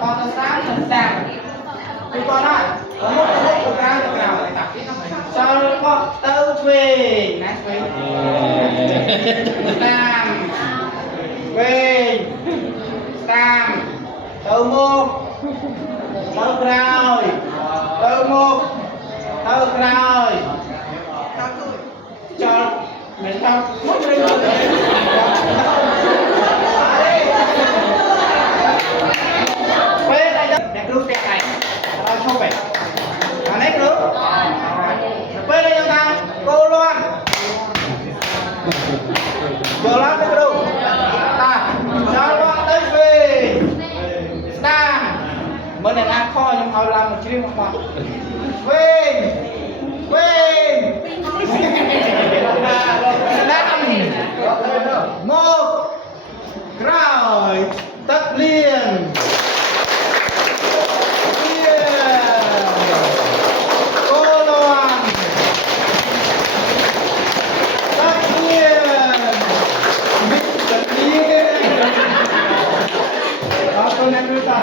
con nó sáng mình đàn thì con ơi ở một cái ra được nào tập sao con tơ về nè về tam về tam tơ một tơ rồi tơ một tơ rồi cho mình tao mất đi về đây đẹp luôn đẹp này tao không về mà nét luôn về đây cho tao cô luôn giờ lắm cái đâu ta cho loạn tới về ta mới này ăn kho nhưng họ làm một chiếc một mặt về về năm một rồi tất liền cô loạn tất liền đó tôi nên đưa ta